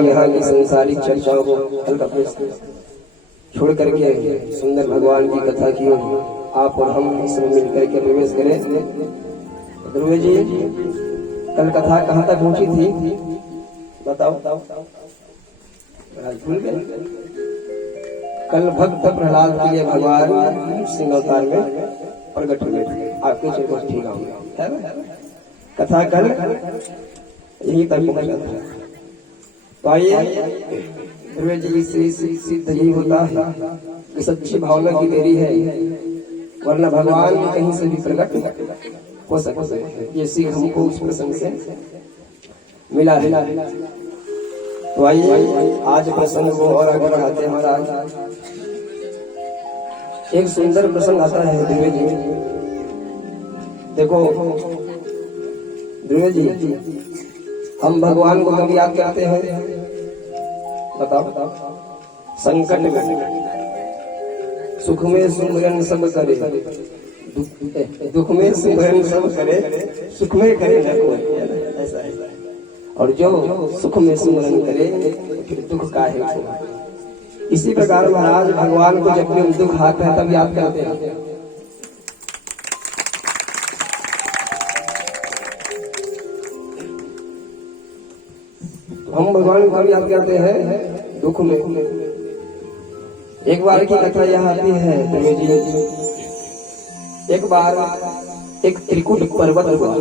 यहाँ की संसारिक चर्चाओं को हल्का छोड़ करके सुंदर भगवान की कथा की आप और हम सब मिल करके प्रवेश करें। ध्रुव जी, कल कथा कहाँ तक पहुंची थी बताओ? भूल गए? कल भक्त प्रहलाद के लिए भगवान सिंह अवतार में प्रकट हुए। आपके चेहरे को ठीक होंगे। कथा कल यही तक पहुंचा था। तो आइए, ध्रुव जी से सिद्ध यही होता है कि सच्ची भावना की देरी है, वरना भगवान कहीं से भी प्रकट हो सकते हैं। ये सीख हमको उस प्रसंग से मिला है। तो आइए आज प्रसंग को और आगे बढ़ाते हैं। महाराज एक सुंदर प्रसंग आता है ध्रुव जी। देखो ध्रुव जी, हम भगवान को कभी याद करते हैं? बताओ। संकट में सुख में सुमरन सब करे, दुख में सुमरन सब करे, सुख में करे न कोई। ऐसा है। और जो सुख में सुमरन करे फिर दुख का है। इसी प्रकार महाराज भगवान को जब भी दुख आता है तब याद करते हैं। हम भगवान को याद करते हैं दुख में। एक बार की कथा यह आती है जी। एक बार एक त्रिकुट पर्वत हुआ।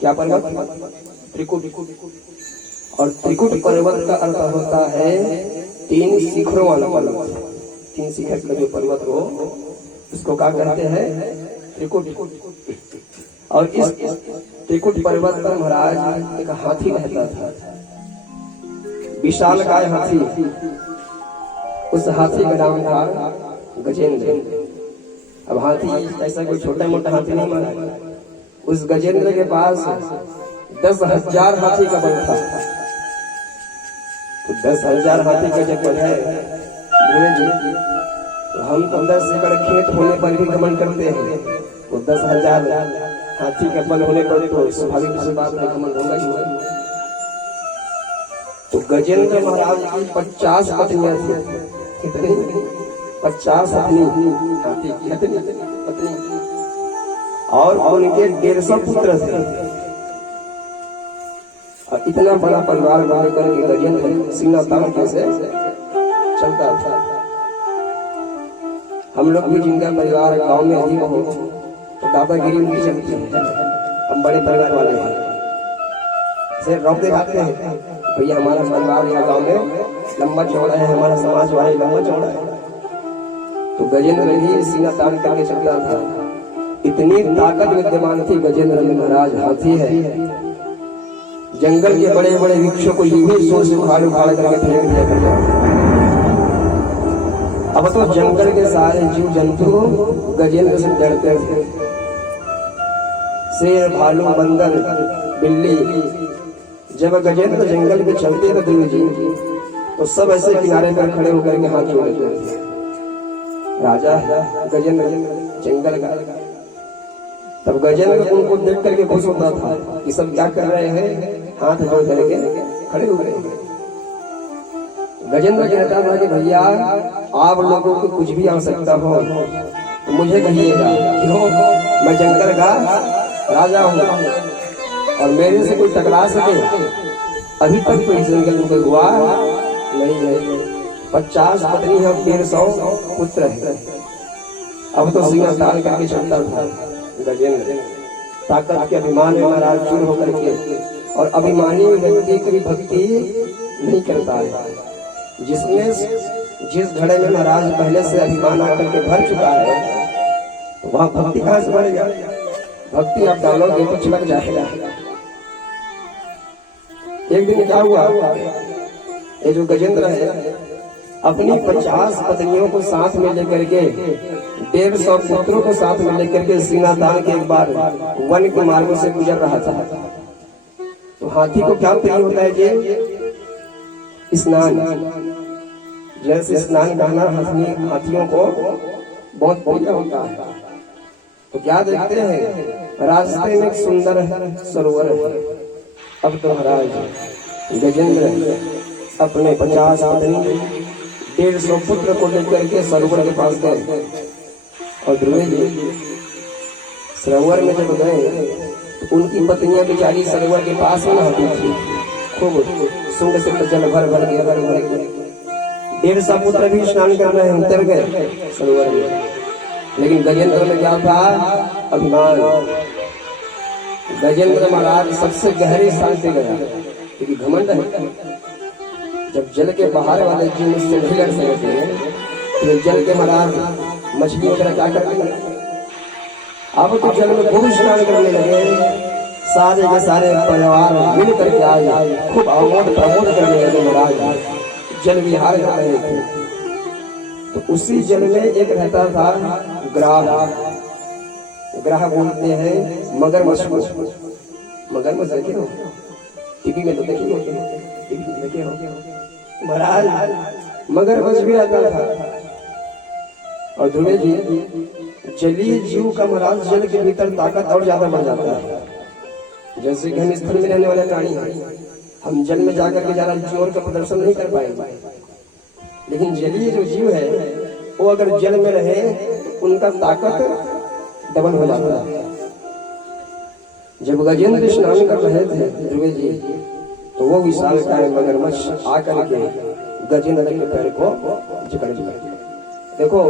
क्या पर्वत? त्रिकुट। और त्रिकुट पर्वत का अर्थ होता है 3 शिखरों वाला पर्वत। 3 शिखर का जो पर्वत हो उसको क्या कहते हैं? त्रिकुट। और इस त्रिकुट पर्वत पर महाराज एक हाथी रहता था, विशालकाय हाथी। उस हाथी का नाम था गजेंद्र। अब हाथी ऐसा कोई छोटा मोटा हाथी नहीं माना। उस गजेंद्र के पास 10,000 हाथी का बल था। तो 10,000 हाथी का जब बल है जी, तो हम 10 एकड़ खेत होने पर भी घमंड करते हैं। तो 10,000 हाथी का बल होने पर तो स्वाभाविक सी बात है घमंड होगा ही। तो गजेंद्र महाराज की 50 पत्नियां थी। कितनी? 50 हाथी की पत्नी। और उनके 150 पुत्र थे। और इतना बड़ा परिवार बना करके गजेंद्र सिंह तान कैसे चलता था। हम लोग भी जिनका परिवार गांव में अधिक हो तो दादागिरी उनकी चलती है। हम बड़े परिवार वाले हैं, रौब दिखाते हैं भैया हमारा परिवार यहाँ गांव में लंबा चौड़ा है, हमारा समाज वाले लंबा चौड़ा है। तो गजेंद्र भी सीना तान करके चलता था। इतनी ताकत विद्यमान थी गजेंद्र में। महाराज हाथी है, जंगल के बड़े बड़े वृक्षों को यूं ही सोच उखाड़ करके फेंक दिया करता। अब तो जंगल के सारे जीव जंतु गजेंद्र से डरते थे। शेर, भालू, बंदर, बिल्ली, जब गजेंद्र जंगल में चलते थे ध्रुव जी, तो सब ऐसे किनारे पर खड़े होकर के हाथ जोड़ते थे। राजा गजेंद्र जंगल का। तब गजेंद्र उनको देख करके खुश होता था कि सब क्या कर रहे हैं, हाथ जोड़ करके खड़े हो गए। गजेंद्र कहता था कि भैया आप लोगों को कुछ भी आवश्यकता हो तो मुझे कहिएगा। क्यों? मैं जंगल का राजा हूँ और मेरे से कोई टकरा सके अभी तक कोई जंगल में हुआ नहीं है। 50 पत्नी है, 150 पुत्र है। अब तो सिंह तान करके चलता था गजेंद्र। ताकत के अभिमान में महाराज चूर होकर के, और अभिमानी व्यक्ति की भक्ति नहीं करता है। जिसने जिस घड़े में महाराज पहले से अभिमान आकर के भर चुका है वह भक्ति कहाँ से बढ़ेगा? भक्ति आप डालोगे तो छिलक जाएगा। एक दिन क्या हुआ, ये जो गजेंद्र है अपनी 50 पत्नियों को साथ में लेकर के, 150 पुत्रों को साथ में लेकर के सीना तान के एक बार वन के मार्गों से गुजर रहा था। तो हाथी को क्या प्रिय होता है जी? स्नान। जैसे स्नान करना हाथियों को बहुत प्रिय होता है। तो क्या देखते हैं, रास्ते में एक सुंदर सरोवर है। अब तो महाराज गजेंद्र अपने 50 पत्नी 150 पुत्र को लेकर के सरोवर के पास गए। और ध्रुव जी सरोवर में जब गए तो उनकी पत्नियां बेचारी सरोवर के पास में नहाती थी। खूब सुंद से जल भर भर गया। 150 पुत्र भी स्नान कर रहे हैं, उतर गए सरोवर में। लेकिन गजेंद्र में क्या था? अभिमान। गजेंद्र महाराज सबसे गहरे स्थान पे गया क्योंकि घमंड है। जब जल के बाहर वाले जीव उससे नहीं लड़ सकते हैं तो जल के महाराज मछली वगैरह क्या करते हैं। अब तो जल में खूब स्नान करने लगे, सारे के सारे परिवार मिल करके आए, खूब आमोद प्रमोद करने लगे। महाराज जल विहार कर रहे थे तो उसी जल में एक रहता था ग्राह। ग्राह बोलते हैं मगरमच्छ को। मगरमच्छ देखे हो? टीवी में तो देखे हो, टीवी में देखे हो। महाराज मगरमच्छ भी रहता था। और ध्रुव जी जलीय जीव का महाराज जल के भीतर ताकत और ज्यादा बढ़ जाता है। जैसे कि हम स्थल में रहने वाले प्राणी हैं, हम जल में जाकर के ज्यादा जोर का प्रदर्शन नहीं कर पाएंगे। लेकिन जलीय जो जीव है वो अगर जल में रहे तो उनका ताकत डबल हो जाता है। जब गजेंद्र स्नान कर रहे थे ध्रुव जी तो वो विशालकाय मगरमच्छ आकर के गजेंद्र के पैर को जकड़ लिया। देखो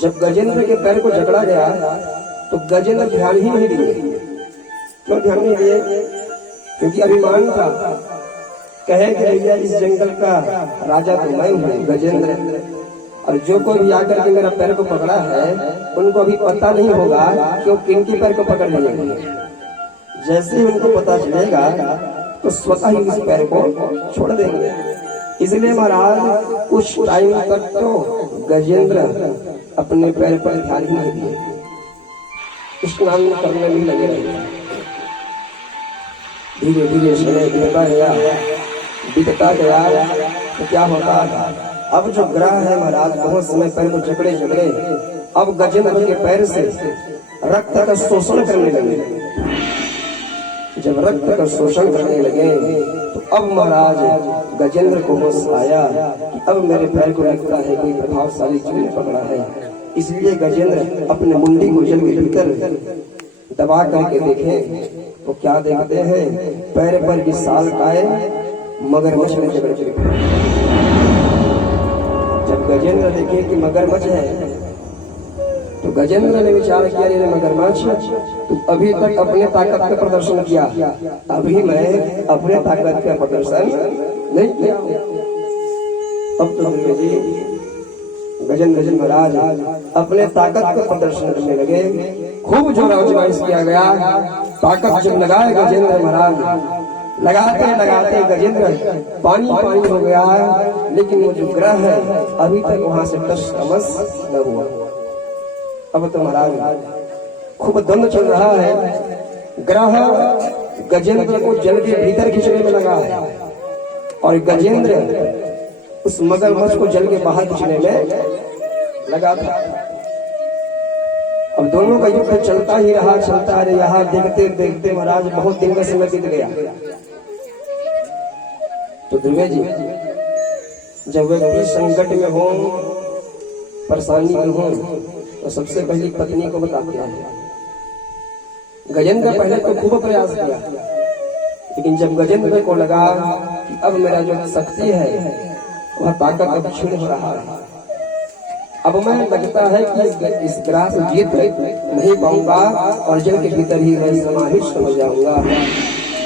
जब गजेंद्र के पैर को जकड़ा गया तो गजेंद्र ध्यान ही नहीं दिए। क्यों ध्यान नहीं दिए? क्योंकि अभिमान था। कहे कि भैया इस जंगल का राजा तो मैं हूँ गजेंद्र, और जो कोई भी आकर के मेरा पैर को पकड़ा है उनको अभी पता नहीं होगा कि वो किनके पैर को पकड़ लेंगे। जैसे ही उनको पता चलेगा तो स्वतः ही उस पैर को छोड़ देंगे। इसलिए महाराज कुछ टाइम तक तो गजेंद्र अपने पैर पर ध्यान ही नहीं दिए, स्नान करने में लगे रहे। धीरे धीरे समय बीतता गया तो क्या होता है? अब जो ग्रह है महाराज बहुत समय पैर को जकड़े अब गजेंद्र के पैर से रक्त का शोषण करने लगे। जब रक्त का शोषण करने लगे तो अब महाराज गजेंद्र को होश आया कि अब मेरे पैर को लगता है कोई प्रभावशाली जीव ने पकड़ा है। इसलिए गजेंद्र अपने मुंडी को जल के भीतर दबा करके देखे तो क्या देखते हैं? पैर पर विशालकाय मगरमच्छ में जकड़ चुके। जब गजेंद्र देखे कि मगरमच्छ है तो गजेंद्र ने विचार किया, ये मगरमच्छ तो अभी तक अपने ताकत का प्रदर्शन किया, अभी मैं अपने ताकत का प्रदर्शन नहीं किया। अब तो गजेंद्र जी महाराज अपने ताकत का प्रदर्शन करने लगे। खूब जोर आजमाइश किया गया। ताकत जब लगाए गजेंद्र महाराज, लगाते लगाते गजेंद्र पानी पानी हो गया, लेकिन वो जो ग्रह है अभी तक वहां से टस टमस न हुआ। अब तो महाराज खूब द्वंद्व चल रहा है। ग्रह गजेंद्र को जल के भीतर खींचने में लगा है और गजेंद्र उस मगरमच्छ को जल के बाहर खींचने में लगा था। अब दोनों का युद्ध चलता ही रहा, चलता रहा। यहाँ देखते देखते महाराज बहुत दिन का समय बीत गया। तो ध्रुव जी जब व्यक्ति संकट में हो, परेशानी में हो तो सबसे पहले पत्नी को बताते हैं। गजेंद्र पहले तो खूब प्रयास किया, लेकिन जब गजेंद्र को लगा कि अब मेरा जो शक्ति है वह ताकत अब क्षीण हो रहा है, अब मैं लगता है कि इस ग्रह से जीत नहीं पाऊंगा और जल के भीतर ही मैं समाहित हो जाऊंगा।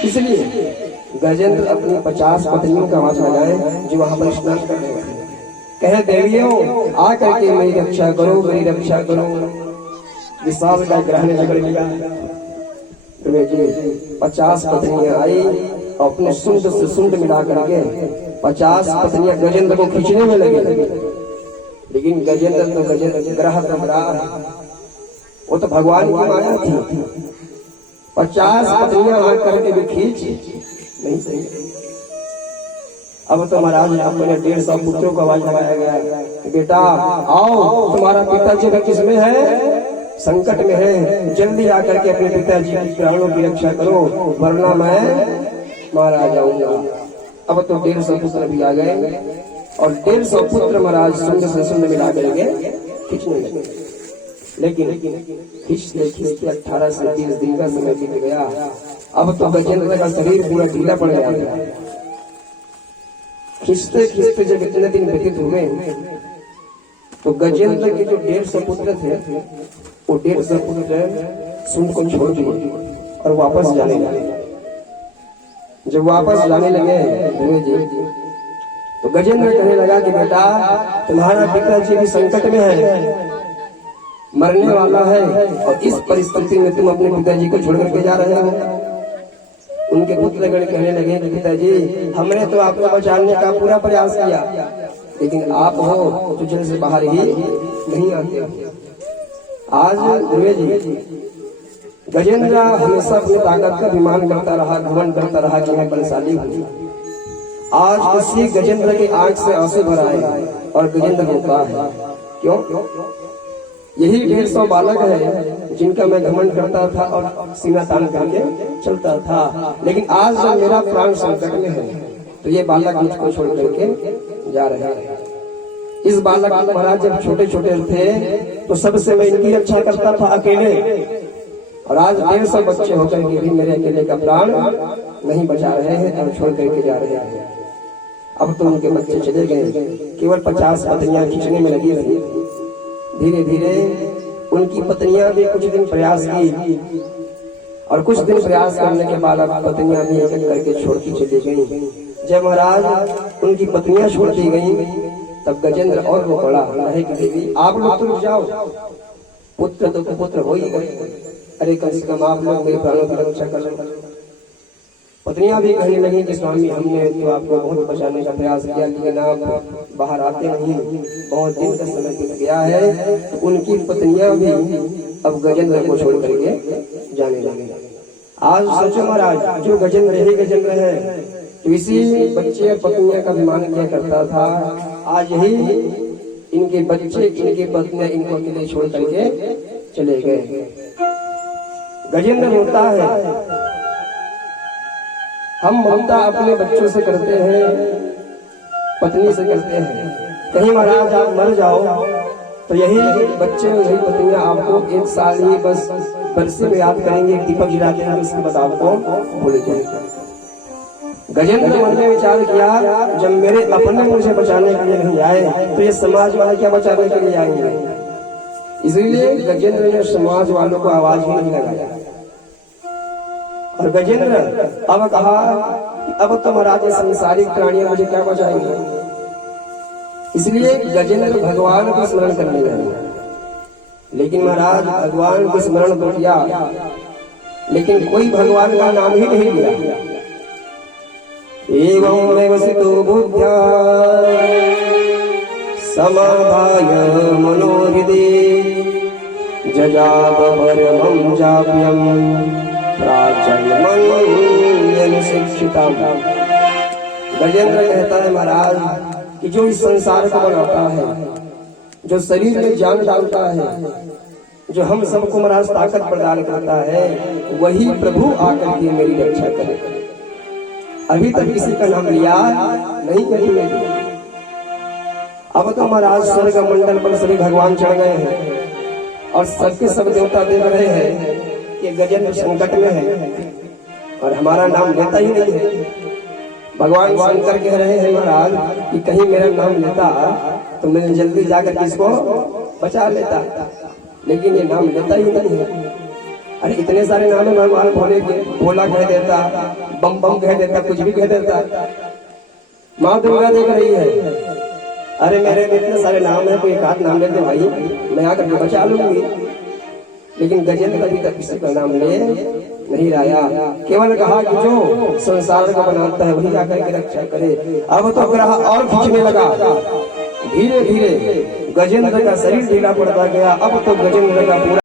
इसलिए गजेंद्र अपनी 50 पत्नियों का आवाज लगाए जो वहां पर स्नान कर रहे हैं। कहे देवियों आ करके मेरी रक्षा करो, मेरी रक्षा करो। विशाल का ग्रह ने जकड़ लिया। 50 पत्नियां आई और अपने सुंड से सुंड मिला करके 50 पत्नियां गजेंद्र को खींचने में लगे। लेकिन गजेंद्र ग्रह घबरा, वो तो भगवान की माया थी। 50 पत्नियां आ करके भी खींच नहीं सही। अब तो महाराज अपने 150 पुत्रों को आवाज लगाया गया, बेटा आओ, तुम्हारा पिताजी किसमें है? संकट में है, जल्दी आकर के अपने पिताजी की प्राणों की रक्षा करो, वरना मैं मारा जाऊंगा। अब तो 150 पुत्र भी आ गए और 150 पुत्र महाराज सुंद से सुंद मिला करके खींचने लगे। लेकिन खींचते खींचते 18 से 30 दिन का समय बीत गया। अब तो गजेंद्र का शरीर पूरा ढीला पड़ गया था। खींचते खींचते जब इतने दिन व्यतीत हुए तो गजेंद्र के जो 150 पुत्र थे वो 150 पुत्र सुंद को छोड़ दिए और वापस जाने लगे। जब वापस जाने लगे ध्रुव जी तो गजेंद्र कहने लगा कि बेटा तुम्हारा पिताजी भी संकट में है, मरने वाला है और इस परिस्थिति में तुम अपने पिताजी को छोड़ करके जा रहे हो। उनके पुत्रगण कहने लगे कि पिताजी हमने तो आपको बचाने का पूरा प्रयास किया लेकिन आप हो तो जेल से बाहर ही नहीं आते। आज ध्रुव जी गजेंद्र हमेशा अपनी ताकत का अभिमान करता रहा, घमंड करता रहा कि मैं बलशाली हूँ। आज उसी गजेंद्र की आंख से आंसू भर आए और गजेंद्र रोता है। क्यों? यही 150 बालक है जिनका मैं घमंड करता था और सीना तान करके चलता था, लेकिन आज जब मेरा प्राण संकट में है तो ये बालक मुझको छोड़ करके जा रहे हैं। इस बालक महाराज जब छोटे छोटे थे तो सबसे मैं इनकी रक्षा करता था अकेले, और आज 150 बच्चे होकर के भी मेरे अकेले का प्राण नहीं बचा रहे हैं और छोड़ करके जा रहे हैं। अब तो उनके बच्चे चले गए, केवल 50 पत्नियां खींचने में लगी रही। धीरे धीरे उनकी पत्नियां भी कुछ दिन प्रयास की और कुछ दिन प्रयास करने के बाद अब पत्नियां भी एक एक करके छोड़ती चली गई। जब महाराज उनकी पत्नियां छोड़ती गई तब गजेंद्र और वो पड़ा रहे कि देवी आप लोग तो रुक जाओ, पुत्र तो पुत्र हो ही गए, अरे कम से कम आप लोग मेरे प्राणों की रक्षा कर लो। पत्नियां भी कहने लगी कि स्वामी हमने तो आपको बहुत बचाने का प्रयास किया लेकिन आप बाहर आते नहीं, बहुत दिन का समय बीत गया है। तो उनकी पत्नियां भी अब गजेंद्र को छोड़ करके जाने लगे। आज सोचो महाराज जो गजेंद्र ही गजेंद्र है तो इसी बच्चे और पत्नियां का अभिमान किया करता था, आज यही इनके बच्चे इनकी पत्नियां इनको अकेले छोड़ करके चले गए। गजेंद्र होता है हम ममता अपने बच्चों से करते हैं, पत्नी से करते हैं। कहीं महाराज आप मर जाओ तो यही बच्चे यही पत्नियां आपको 1 साल ही बस बरसे में याद करेंगे, दीपक जलाते हैं, उसके बाद आपको भूल जाएंगे। गजेंद्र मन ने विचार किया जब मेरे अपने मुझे बचाने के लिए नहीं आए तो ये समाज वाले क्या बचाने के लिए आएंगे। इसलिए गजेंद्र ने समाज वालों को आवाज ही नहीं लगाया और गजेंद्र अब कहा कि अब तो महाराज संसारिक प्राणियां मुझे क्या बचाएंगे। इसलिए गजेंद्र भगवान को स्मरण करने लगे। लेकिन महाराज भगवान को स्मरण तो किया लेकिन कोई भगवान का नाम ही नहीं लिया। एवं व्यवसितो बुद्ध्या समाधाय मनोहृदे जजाप परमं जाप्यं गजेंद्र कहता है महाराज कि जो इस संसार को बनाता है, जो शरीर में जान डालता है, जो हम सबको महाराज ताकत प्रदान करता है, वही प्रभु आकर के मेरी रक्षा करे। अभी तक किसी का नाम लिया नहीं करेंगे। अब तो महाराज स्वर्ग मंडल पर सभी भगवान चढ़ गए हैं और सबके सब देवता देख रहे हैं कि गजेंद्र संकट में है और हमारा नाम लेता ही नहीं है। भगवान शंकर कह रहे हैं महाराज कि कहीं मेरा नाम लेता तो मैं जल्दी जाकर इसको बचा लेता, लेकिन ये नाम लेता ही नहीं है। अरे इतने सारे नाम है भगवान भोले के, भोला कह देता, बम बम कह देता, कुछ भी कह देता। माँ दुर्गा देख रही है, अरे मेरे में इतने सारे नाम है, कोई एक आध नाम लेते भाई मैं आकर के बचा लूंगी। लेकिन गजेंद्र अभी तक किसी का नाम ले नहीं लाया, केवल कहा कि जो संसार को बनाता है वही आकर के रक्षा करे। अब तो ग्रह और खींचने लगा, धीरे धीरे गजेंद्र का शरीर ढीला पड़ता गया। अब तो गजेंद्र का पूरा